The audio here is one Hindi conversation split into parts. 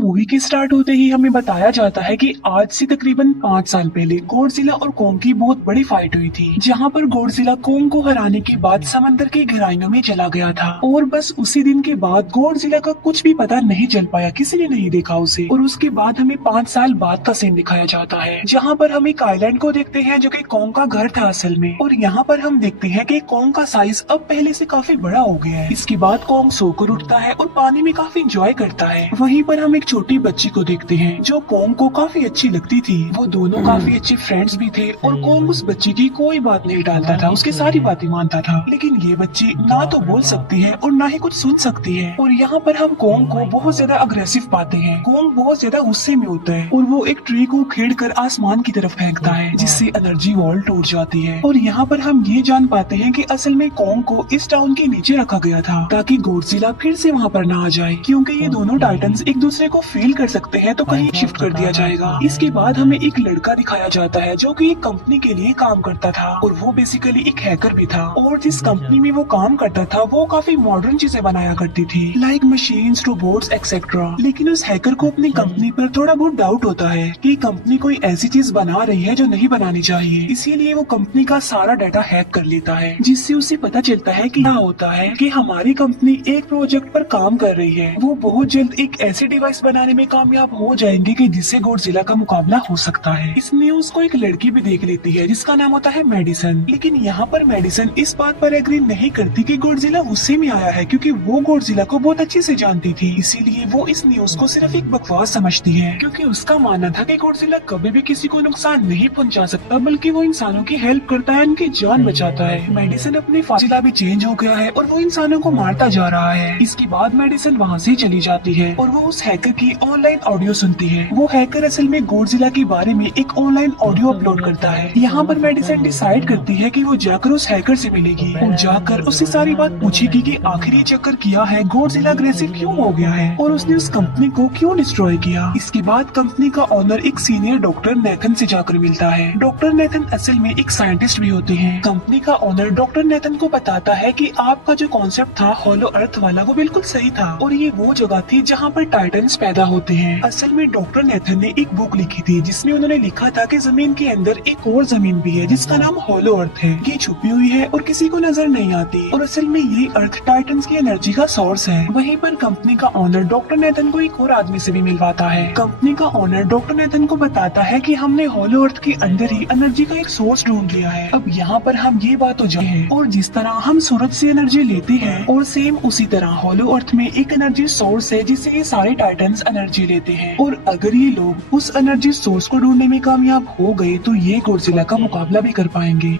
मूवी के स्टार्ट होते ही हमें बताया जाता है कि आज से तकरीबन 5 साल पहले गॉडजिला और कोंग की बहुत बड़ी फाइट हुई थी, जहां पर गॉडजिला कोंग को हराने के बाद समंदर की गहराइयों में चला गया था। और बस उसी दिन के बाद गॉडजिला का कुछ भी पता नहीं चल पाया, किसी ने नहीं देखा उसे। और उसके बाद हमें 5 साल बाद का सीन दिखाया जाता है, जहाँ पर हम एक आइलैंड को देखते हैं जो कि कोंग का घर था असल में। और यहाँ पर हम देखते हैं कि कोंग का साइज अब पहले से काफी बड़ा हो गया है। इसके बाद कोंग सोकर उठता है और पानी में काफी इंजॉय करता है। वहीं पर हम एक छोटी बच्ची को देखते हैं जो कोंग को काफी अच्छी लगती थी। वो दोनों काफी अच्छे फ्रेंड्स भी थे और कोंग उस बच्ची की कोई बात नहीं टालता था, उसकी सारी बातें मानता था। लेकिन ये बच्ची ना तो बोल सकती है और ना ही कुछ सुन सकती है। और यहाँ पर हम कोंग को बहुत ज्यादा अग्रेसिव पाते हैं। कोंग बहुत ज्यादा गुस्से में होता है और वो एक ट्री को खेड़ कर आसमान की तरफ फेंकता है, जिससे एनर्जी वॉल टूट जाती है। और यहाँ पर हम ये जान पाते हैं कि असल में कोंग को इस टाउन के नीचे रखा गया था ताकि गॉडजिला फिर से वहाँ पर ना आ जाए, क्योंकि ये दोनों टाइटन्स एक दूसरे को फील कर सकते हैं तो कहीं शिफ्ट कर दिया जाएगा। इसके बाद हमें एक लड़का दिखाया जाता है जो कि एक कंपनी के लिए काम करता था और वो बेसिकली एक हैकर भी था। और जिस कंपनी में वो काम करता था वो काफी मॉडर्न चीजें बनाया करती थी, लाइक मशीन्स, रोबोट्स एक्सेट्रा। लेकिन उस हैकर को अपनी कंपनी पर थोड़ा बहुत डाउट होता है कि कंपनी कोई ऐसी चीज बना रही है जो नहीं बनानी चाहिए। इसीलिए वो कंपनी का सारा डाटा हैक कर लेता है, जिससे उसे पता चलता है कि क्या होता है कि हमारी कंपनी एक प्रोजेक्ट पर काम कर रही है। वो बहुत जल्द एक ऐसी डिवाइस बनाने में कामयाब हो जाएंगे कि जिससे गॉडजिला का मुकाबला हो सकता है। इस न्यूज को एक लड़की भी देख लेती है जिसका नाम होता है मेडिसन। लेकिन यहाँ पर मेडिसन इस बात पर एग्री नहीं करती कि गॉडजिला गुस्से में आया है, क्योंकि वो गॉडजिला को बहुत अच्छे से जानती थी। इसीलिए वो इस न्यूज को सिर्फ एक बकवास समझती है, क्योंकि उसका मानना था कि गॉडजिला कभी भी किसी को नुकसान नहीं पहुंचा सकता, बल्कि वो इंसानों की हेल्प करता है, उनकी जान बचाता है। मेडिसन अपनी फाजिला भी चेंज हो गया है और वो इंसानों को मारता जा रहा है। इसके बाद मेडिसन वहाँ से चली जाती है और वो उस हैकर की ऑनलाइन ऑडियो सुनती है। वो हैकर असल में गॉडजिला के बारे में एक ऑनलाइन ऑडियो अपलोड करता है। यहाँ पर मेडिसन डिसाइड करती है कि वो जाकर उस हैकर से मिलेगी और जाकर उससे सारी बात पूछेगी कि आखिर ये चक्कर किया है, गॉडजिला अग्रेसिव क्यों हो गया है और उसने उस कंपनी को क्यों डिस्ट्रॉय किया। इसके बाद कंपनी का ओनर एक सीनियर डॉक्टर नेथन से जाकर मिलता है। डॉक्टर नेथन असल में एक साइंटिस्ट भी होते हैं। कंपनी का ओनर डॉक्टर नेथन को बताता है कि आपका जो कॉन्सेप्ट था हॉलो अर्थ वाला वो बिल्कुल सही था और ये वो जगह थी जहाँ पर टाइटन्स पैदा होते हैं। असल में डॉक्टर नेथन ने एक बुक लिखी थी जिसमें उन्होंने लिखा था कि जमीन के अंदर एक और जमीन भी है जिसका नाम हॉलो अर्थ है। ये छुपी हुई है और किसी को नजर नहीं आती और असल में ये अर्थ टाइटन्स की एनर्जी का सोर्स है। वहीं पर कंपनी का ओनर डॉक्टर नेथन को एक और आदमी से भी मिलवाता है। कंपनी का ओनर डॉक्टर नेथन को बताता है कि हमने हॉलो अर्थ के अंदर ही एनर्जी का एक सोर्स ढूंढ लिया है। अब यहाँ पर हम ये बात तो जाने हैं और जिस तरह हम सूरज से एनर्जी लेते हैं और सेम उसी तरह हॉलो अर्थ में एक एनर्जी सोर्स है जिससे ये सारे टाइटन्स एनर्जी लेते हैं। और अगर ये लोग उस एनर्जी सोर्स को ढूंढने में कामयाब हो गए तो ये गॉडजिला का मुकाबला भी कर पाएंगे।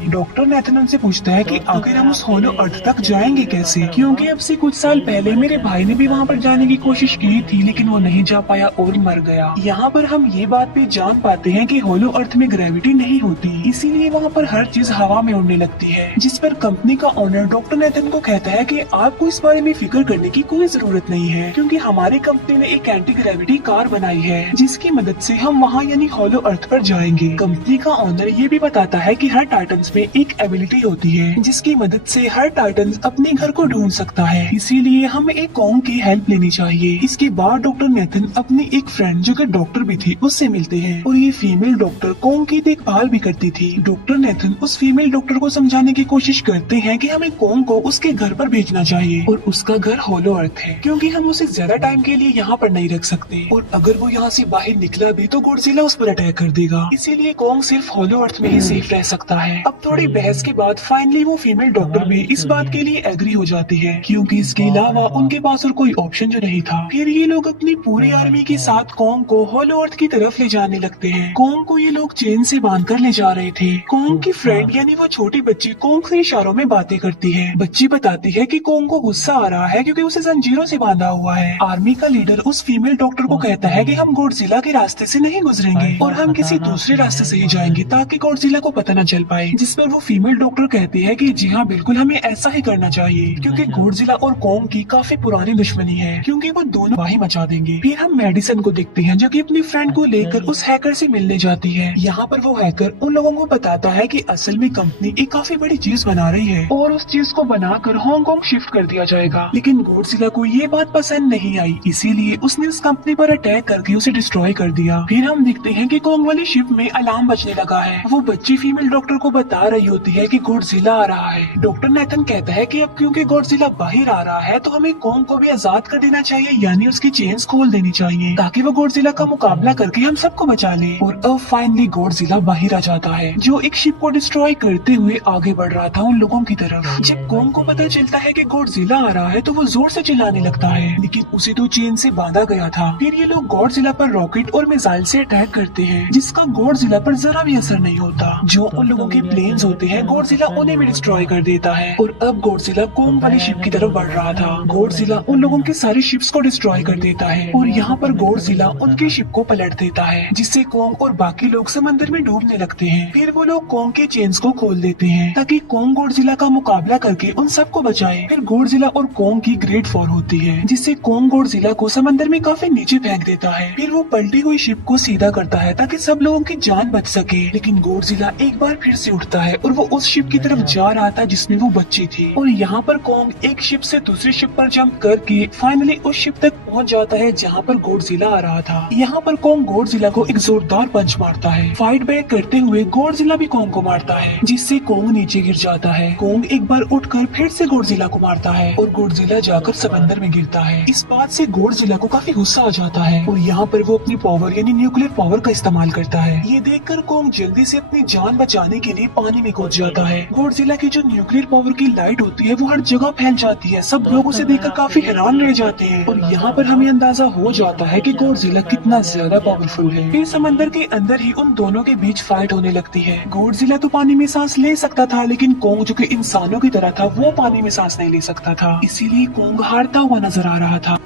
डॉक्टर नेथन उनसे पूछता है कि आखिर हम उस हॉलो अर्थ तक जाएंगे कैसे, क्योंकि अब से कुछ साल पहले मेरे भाई ने भी वहाँ पर जाने की कोशिश की थी लेकिन वो नहीं जा पाया और मर गया। यहाँ पर हम ये बात भी जान पाते हैं कि हॉलो अर्थ में ग्रेविटी नहीं होती, इसीलिए वहाँ पर हर चीज हवा में उड़ने लगती है। जिस पर कंपनी का ओनर डॉक्टर नेथन को कहता है कि आपको इस बारे में फिक्र करने की कोई जरूरत नहीं है, क्योंकि हमारी कंपनी ने एक एंटी ग्रेविटी कार बनाई है जिसकी मदद से हम वहाँ यानी हॉलो अर्थ पर जाएंगे। कंपनी का ओनर ये भी बताता है कि हर टाइटन में एक एबिलिटी होती है जिसकी मदद से हर टाइटन अपने घर को ढूंढ सकता है, इसीलिए हमें एक कोंग की हेल्प लेनी चाहिए। इसके बाद डॉक्टर नेथन अपनी एक फ्रेंड जो कि डॉक्टर भी थी उससे मिलते हैं और ये फीमेल डॉक्टर कोंग की देखभाल भी करती थी। डॉक्टर नेथन उस फीमेल डॉक्टर को समझाने की कोशिश करते हैं कि हमें कोंग को उसके घर पर भेजना चाहिए और उसका घर हॉलो अर्थ है, क्योंकि हम उसे ज्यादा टाइम के लिए यहाँ पर नहीं रख सकते और अगर वो यहाँ से बाहर निकला भी तो गॉडजिला उस पर अटैक कर देगा। इसीलिए कोंग सिर्फ हॉलो अर्थ में ही सेफ रह सकता है। अब थोड़ी बहस के बाद फाइनली वो फीमेल डॉक्टर भी इस बात के लिए एग्री हो जाती है, क्योंकि इसके अलावा उनके पास और कोई ऑप्शन जो नहीं था। फिर ये लोग अपनी पूरी आर्मी के साथ कोंग को हॉलो अर्थ की तरफ ले जाने लगते हैं। कोंग को ये लोग चेन से बांधकर ले जा रहे थे। कोंग की फ्रेंड यानी वो छोटी बच्ची कोंग से इशारों में बातें करती है। बच्ची बताती है कि कोंग को गुस्सा आ रहा है क्योंकि उसे जंजीरों से बांधा हुआ है। आर्मी का लीडर उस फीमेल डॉक्टर को कहता है कि हम गॉडजिला के रास्ते से नहीं गुजरेंगे और हम किसी दूसरे रास्ते से ही जाएंगे ताकि गॉडजिला को पता न चल पाए, जिस पर वो फीमेल डॉक्टर कहती है कि जी हाँ बिल्कुल हमें ऐसा ही करना चाहिए, क्योंकि गॉडजिला और कॉन्ग की काफी पुरानी दुश्मनी है, क्योंकि वो दोनों वाही मचा देंगे। फिर हम मेडिसन को देखते हैं जो कि अपनी फ्रेंड को लेकर उस हैकर से मिलने जाती है। यहाँ पर वो हैकर उन लोगों को बताता है कि असल में कंपनी एक काफी बड़ी चीज बना रही है और उस चीज को बनाकर हांगकांग शिफ्ट कर दिया जाएगा। लेकिन गॉडजिला को ये बात पसंद नहीं आई, इसीलिए उसने उस कंपनी पर अटैक करके उसे डिस्ट्रॉय कर दिया। फिर हम देखते हैं कि कॉन्ग वाली शिप में अलार्म बजने लगा है। वो बच्ची फीमेल डॉक्टर को बता रही होती है कि गॉडजिला आ रहा है। डॉक्टर नेथन कहता है कि अब क्योंकि गॉडजिला बाहर आ रहा है तो हमें कॉन्ग को भी आजाद कर देना चाहिए, यानी उसकी चेन्स खोल देनी चाहिए ताकि वो गॉडजिला का मुकाबला करके हम सबको बचा ले। और अब फाइनली गॉडजिला बाहर आ जाता है, जो एक शिप को डिस्ट्रॉय करते हुए आगे बढ़ रहा था उन लोगों की तरफ। जब कॉन्ग को पता चलता है कि गॉडजिला आ रहा है तो वो जोर से चिल्लाने लगता है, लेकिन उसे तो चेन से बांधा गया था। फिर ये लोग गॉडजिला पर रॉकेट और मिसाइल से अटैक करते हैं, जिसका गॉडजिला पर जरा भी असर नहीं होता। जो उन लोगों के प्लेन्स होते हैं गॉडजिला उन्हें भी डिस्ट्रॉय कर देता है। और अब गॉडजिला कॉन्ग वाली शिप की तरफ बढ़ रहा था। गॉडजिला उन लोगों के सारी शिप्स को डिस्ट्रॉय कर देता है और यहाँ पर गॉडजिला उनकी शिप को पलट देता है, जिससे कॉन्ग और बाकी लोग समंदर में डूबने लगते हैं। फिर वो लोग कॉन्ग के चेन्स को खोल देते हैं ताकि कॉन्ग गॉडजिला का मुकाबला करके उन सबको बचाए। फिर गॉडजिला और कॉन्ग की ग्रेट वॉर होती है, जिससे कॉन्ग गॉडजिला को समंदर में काफी नीचे फेंक देता है। फिर वो पलटी हुई शिप को सीधा करता है ताकि सब लोगों की जान बच सके। लेकिन गॉडजिला एक बार फिर से उठता है और वो उस शिप की तरफ जा रहा था जिसमें वो बच्ची थी। और यहाँ पर कॉन्ग एक शिप से दूसरी शिप पर जंप करके फाइनली उस शिप तक पहुँच जाता है जहाँ पर गॉडजिला आ रहा था। यहाँ पर कॉन्ग गॉडजिला को एक जोरदार पंच मारता है। फाइट बैक करते हुए गॉडजिला भी कॉन्ग को मारता है, जिससे कॉन्ग नीचे गिर जाता है। कॉन्ग एक बार उठकर फिर से गॉडजिला को मारता है और गॉडजिला जाकर समंदर में गिरता है। इस बात से गॉडजिला को काफी गुस्सा आ जाता है और यहाँ पर वो अपनी पावर यानी न्यूक्लियर पावर का इस्तेमाल करता है। ये देखकर कॉन्ग जल्दी से अपनी जान बचाने के लिए पानी में कूद जाता है। गॉडजिला की जो न्यूक्लियर पावर की लाइट होती है वो हर जगह फैल जाती है। सब लोग उसे देखकर काफी हैरान रह जाते हैं और यहाँ पर हमें अंदाजा हो जाता है कि गॉडजिला कितना ज्यादा पावरफुल है। फिर समंदर के अंदर ही उन दोनों के बीच फाइट होने लगती है। गॉडजिला तो पानी में सांस ले सकता था, लेकिन कॉन्ग जो कि इंसानों की तरह था वो पानी में सांस नहीं ले सकता था, इसीलिए कॉन्ग हारता हुआ नजर आ रहा था।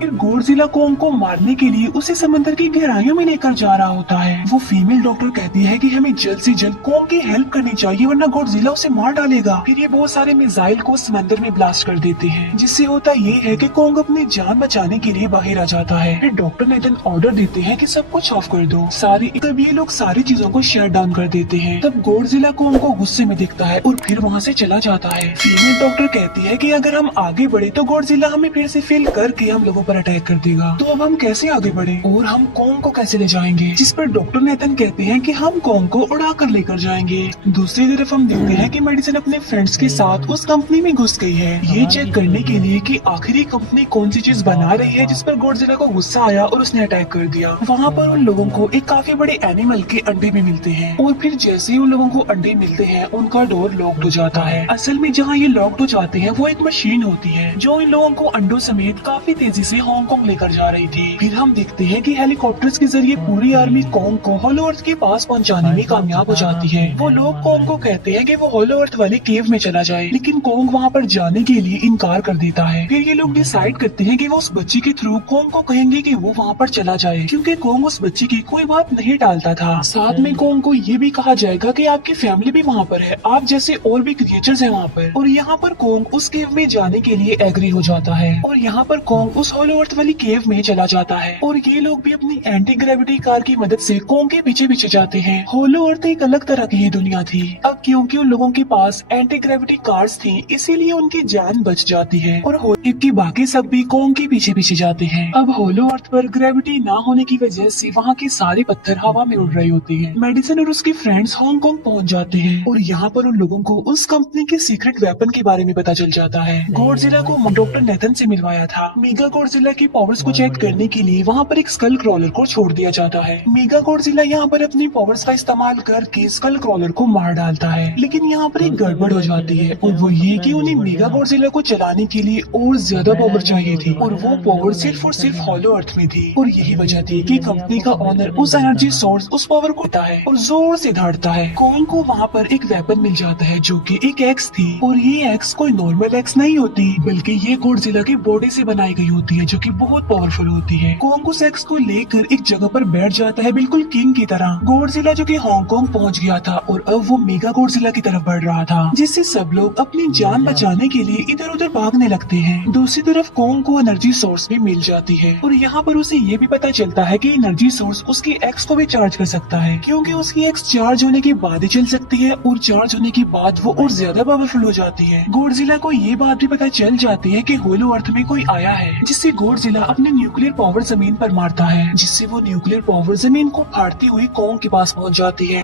फिर गॉडजिला कॉन्ग को मारने के लिए उसे समंदर की गहराइयों में लेकर जा रहा होता है। वो फीमेल डॉक्टर कहती है कि हमें जल्द से जल्द कॉन्ग की हेल्प करनी चाहिए वरना गॉडजिला उसे मार डालेगा। फिर ये बहुत सारे मिसाइल को समंदर में ब्लास्ट कर देते हैं, जिससे होता ये है कि कॉन्ग अपनी जान बचाने के लिए बाहर आ जाता है। फिर डॉक्टर नेथन ऑर्डर देते हैं कि सब कुछ ऑफ कर दो सारी। तब ये लोग सारी चीजों को शट डाउन कर देते हैं। तब गॉडजिला कॉन्ग को गुस्से में देखता है और फिर वहाँ से चला जाता है। फीमेल डॉक्टर कहती है कि अगर हम आगे बढ़े तो गॉडजिला हमें फिर से फेल करके हम लोगों पर अटैक कर देगा, तो अब हम कैसे आगे बढ़े और हम कॉन्ग को कैसे ले जाएंगे। जिस पर डॉक्टर नेथन कहते हैं कि हम कॉन्ग को उड़ा कर लेकर जाएंगे। दूसरी तरफ हम देखते हैं कि मेडिसन अपने फ्रेंड्स के साथ उस कंपनी में घुस गई है, ये चेक करने के लिए कि आखिरी कंपनी कौन सी चीज बना रही है जिस पर गॉडजिला को गुस्सा आया और उसने अटैक कर दिया। वहाँ पर उन लोगों को एक काफी बड़े एनिमल के अंडे भी मिलते हैं और फिर जैसे ही उन लोगों को अंडे मिलते हैं उनका डोर लॉक्ड हो जाता है। असल में जहाँ ये लॉक्ड हो जाते हैं वो एक मशीन होती है जो इन लोगों को अंडों समेत काफी तेजी से हांगकांग लेकर जा रही थी। फिर हम देखते हैं कि हेलीकॉप्टर्स के जरिए पूरी आर्मी कॉन्ग को होलो अर्थ के पास पहुंचाने में कामयाब हो जाती है। वो लोग कॉन्ग को कहते हैं कि वो होलो अर्थ वाले केव में चला जाए, लेकिन कॉन्ग वहाँ पर जाने के लिए इनकार कर देता है। फिर ये लोग डिसाइड करते हैं कि वो उस बच्ची के थ्रू कॉन्ग को कहेंगे कि वो वहाँ पर चला जाए, क्योंकि कॉन्ग उस बच्ची की कोई बात नहीं टालता था। साथ में कॉन्ग को ये भी कहा जाएगा कि आपकी फैमिली भी वहाँ पर है, आप जैसे और भी क्रिएचर्स हैं वहाँ पर। और यहाँ पर कॉन्ग उस केव में जाने के लिए एग्री हो जाता है और यहाँ पर कॉन्ग उस होलो अर्थ वाली केव में चला जाता है। और ये लोग भी अपनी एंटी ग्रेविटी कार की मदद से कॉन्ग के पीछे पीछे जाते हैं। होलो अर्थ एक अलग तरह की ही दुनिया थी। अब क्योंकि उन लोगों के पास एंटी ग्रेविटी कार्स थी, इसीलिए उनकी जान बच जाती है और की बाकी सब भी कॉन्ग के पीछे पीछे जाते हैं। अब होलो अर्थ पर ग्रेविटी ना होने की वजह से वहाँ के सारे पत्थर हवा में उड़ रहे होते हैं। मेडिसन और उसके फ्रेंड्स हांगकांग पहुँच जाते हैं और यहाँ पर उन लोगों को उस कंपनी के सीक्रेट वेपन के बारे में पता चल जाता है। गॉडजिला को डॉक्टर नेथन से मिलवाया था। मेगा गॉडजिला की पावर्स को चेक करने के लिए वहाँ पर एक स्कल क्रॉलर को छोड़ दिया जाता है। मेगा गॉडजिला यहाँ पर अपनी पावर्स का इस्तेमाल करके स्कल क्रॉलर को मार डालता है, लेकिन यहाँ पर एक गड़बड़ हो जाती है और वो ये कि उन्हें मेगा गॉडजिला को चलाने के लिए और ज्यादा पावर चाहिए थी और वो पावर सिर्फ और सिर्फ होलो अर्थ में थी। और यही वजह थी कि कंपनी का ओनर उस एनर्जी सोर्स उस पावर को उठाता है और जोर से धाड़ता है। कॉन्ग को वहाँ पर एक वेपन मिल जाता है जो कि एक एक्स थी और ये एक्स कोई नॉर्मल एक्स नहीं होती, बल्कि ये गॉडजिला की बॉडी से बनाई गई होती होती है जो कि बहुत पावरफुल होती है। कोंग उस एक्स को लेकर एक जगह पर बैठ जाता है बिल्कुल किंग की तरह। गॉडजिला जो कि हांगकांग पहुंच गया था और अब वो मेगा गॉडजिला की तरफ बढ़ रहा था, जिससे सब लोग अपनी जान बचाने के लिए इधर उधर भागने लगते हैं। दूसरी तरफ कोंग को एनर्जी सोर्स भी मिल जाती है और यहाँ पर उसे ये भी पता चलता है कि एनर्जी सोर्स उसकी एक्स को भी चार्ज कर सकता है, क्योंकि उसकी एक्स चार्ज होने के बाद ही चल सकती है और चार्ज होने के बाद वो और ज्यादा पावरफुल हो जाती है। गॉडजिला को ये बात भी पता चल जाती है कि होलो अर्थ में कोई आया है, जिससे गॉडजिला अपने न्यूक्लियर पावर जमीन पर मारता है, जिससे वो न्यूक्लियर पावर जमीन को फाड़ती हुई कोंग के पास पहुंच जाती है।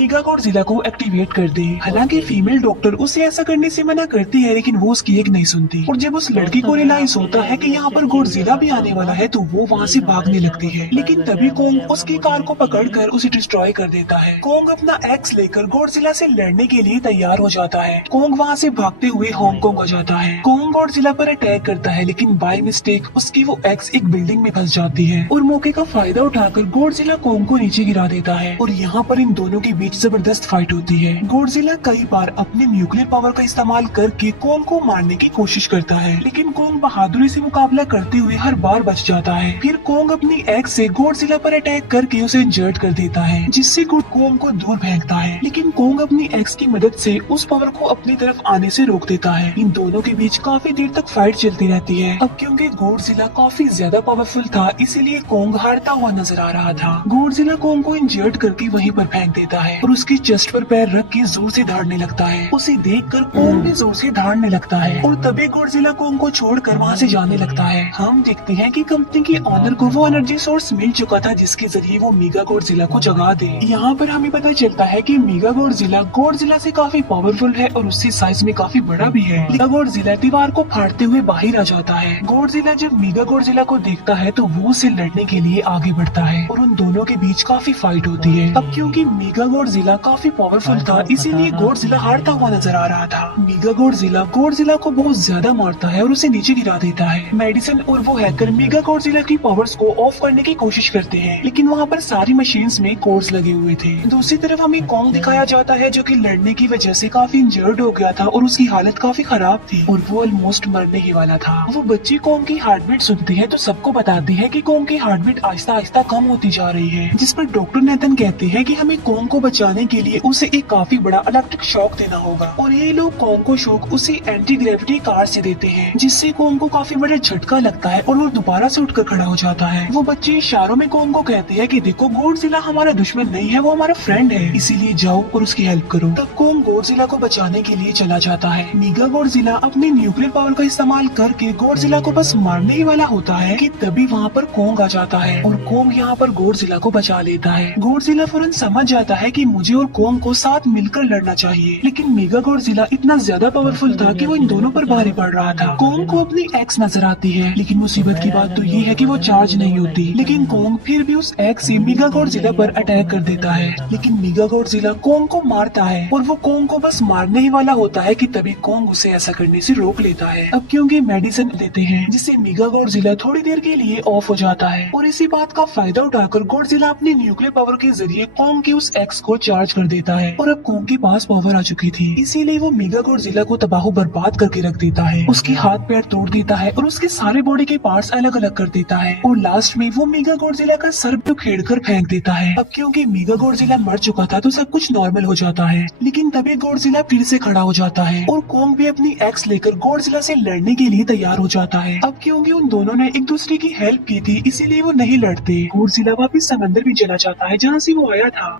मेगा गॉडजिला को एक्टिवेट कर दे। हालांकि फीमेल डॉक्टर उसे ऐसा करने से मना करती है, लेकिन वो उसकी एक नहीं सुनती और जब उस लड़की को रियलाइज होता है कि यहाँ पर गॉडजिला भी आने वाला है तो वो वहाँ से भागने लगती है। लेकिन तभी कोंग उसकी कार को पकड़कर उसे डिस्ट्रॉय कर देता है। कोंग अपना एक्स लेकर गॉडजिला से लड़ने के लिए तैयार हो जाता है। कोंग वहाँ से भागते हुए हांगकांग आ जाता है। कोंग गॉडजिला पर अटैक करता है, लेकिन बाय मिस्टेक उसकी वो एक्स एक बिल्डिंग में फंस जाती है और मौके का फायदा उठाकर गॉडजिला कोंग को नीचे गिरा देता है और यहाँ पर इन दोनों के बीच जबरदस्त फाइट होती है। गॉडजिला कई बार अपने न्यूक्लियर पावर का इस्तेमाल करके कोंग को मारने की कोशिश करता है, लेकिन कोंग बहादुरी से मुकाबला करते हुए हर बार बच जाता है। फिर कोंग अपनी एक्स से गॉडजिला पर अटैक करके उसे इंजर्ड कर देता है, जिससे कोंग को दूर फेंकता है, लेकिन कोंग अपनी एक्स की मदद से उस पावर को अपनी तरफ आने से रोक देता है। इन दोनों के बीच काफी देर तक फाइट चलती रहती है। अब क्योंकि गॉडजिला काफी ज्यादा पावरफुल था, इसीलिए कोंग हारता हुआ नजर आ रहा था। गॉडजिला कोंग को इंजर्ड करके वहीं पर फेंक देता है और उसकी चेस्ट पर पैर रख के जोर से दहाड़ने लगता है। उसे देखकर कोंग भी जोर से दहाड़ने लगता है और तभी गॉडजिला कोंग को छोड़कर वहाँ से जाने लगता है। हम देखते हैं कि कंपनी के ऑनर को वो एनर्जी सोर्स मिल चुका था जिसके जरिए वो मेगा गॉडजिला को जगा दे। यहाँ पर हमें पता चलता है कि मेगा गॉडजिला से काफी पावरफुल है और उससे साइज में काफी बड़ा भी है। मेगा गॉडजिला दीवार को फाड़ते हुए बाहर आ जाता है। गॉडजिला जब मेगा गॉडजिला को देखता है तो वो उसे लड़ने के लिए आगे बढ़ता है और उन दोनों के बीच काफी फाइट होती है। अब क्योंकि मेगा गॉडजिला काफी पावरफुल था, इसीलिए गॉडजिला हारता हुआ नजर आ रहा था। मेगा गॉडजिला को बहुत ज्यादा मारता है और उसे नीचे गिरा देता है। मेडिसन और वो हैकर मेगा गॉडजिला की पावर्स को ऑफ करने की कोशिश करते हैं, लेकिन वहाँ पर सारी मशीन्स में कोड्स लगे हुए थे। दूसरी तरफ हमें कोंग दिखाया जाता है जो कि लड़ने की वजह से काफी इंजर्ड हो गया था और उसकी हालत काफी खराब थी और वो ऑलमोस्ट मरने ही वाला था। वो बच्चे कोंग की हार्ट बीट सुनते हैं तो सबको बताते हैं कि कोंग की हार्ट बीट आहिस्ता आहिस्ता कम होती जा रही है, जिस पर डॉक्टर नेथन कहते हैं कि हमें कोंग को बचाने के लिए उसे एक काफी बड़ा इलेक्ट्रिक शॉक देना होगा और ये लोग कोंग को शॉक उसी एंटी ग्रेविटी कार से देते हैं, जिससे कोंग को काफी बड़ा झटका लगता है और वो दोबारा से उठकर खड़ा हो जाता है। वो बच्चे इशारों में कोंग को कहते हैं कि देखो गॉडजिला हमारा दुश्मन नहीं है, वो हमारा फ्रेंड है, इसीलिए जाओ और उसकी हेल्प करो। तब कोंग गॉडजिला को बचाने के लिए चला जाता है। मेगा गॉडजिला अपने न्यूक्लियर पावर का इस्तेमाल करके गॉडजिला को बस मारने ही वाला होता है कि तभी वहाँ पर कोंग आ जाता है और कोंग यहाँ पर गॉडजिला को बचा लेता है। गॉडजिला फौरन समझ जाता है कि मुझे और कोंग को साथ मिलकर लड़ना चाहिए, लेकिन मेगा गॉडजिला इतना ज्यादा पावरफुल था कि वो इन दोनों पर भारी पड़ रहा था। कोंग को अपनी एक्स नजर आती है, लेकिन मुसीबत की बात तो ये है कि वो चार्ज नहीं होती, लेकिन कोंग फिर भी उस एक्स से मेगा गॉडजिला पर अटैक कर देता है। लेकिन मेगा गॉडजिला कोंग को मारता है और वो कोंग को बस मारने ही वाला होता है कि तभी कोंग उसे ऐसा करने से रोक लेता है। अब क्योंकि मेडिसिन देते हैं जिससे मेगा गॉडजिला थोड़ी देर के लिए ऑफ हो जाता है और इसी बात का फायदा उठाकर गॉडजिला अपने न्यूक्लियर पावर के जरिए कोंग के उस एक्स को चार्ज कर देता है और अब कोंग के पास पावर आ चुकी थी, इसीलिए वो मेगा गॉडजिला को तबाह बर्बाद करके रख देता है। उसके हाथ पैर तोड़ देता है और उसके सारे बॉडी के पार्ट्स अलग अलग कर देता है और लास्ट में वो मेगा गॉडजिला का सर भी उखेड़ कर फेंक देता है। अब क्योंकि मेगा गॉडजिला मर चुका था तो सब कुछ नॉर्मल हो जाता है, लेकिन तभी गॉडजिला फिर से खड़ा हो जाता है और कोंग भी अपनी एक्स लेकर गॉडजिला से लड़ने के लिए तैयार हो जाता है। अब क्योंकि उन दोनों ने एक दूसरे की हेल्प की थी, इसीलिए वो नहीं लड़ते। गॉडजिला वापिस समंदर भी चला जाता है जहाँ से वो आया था।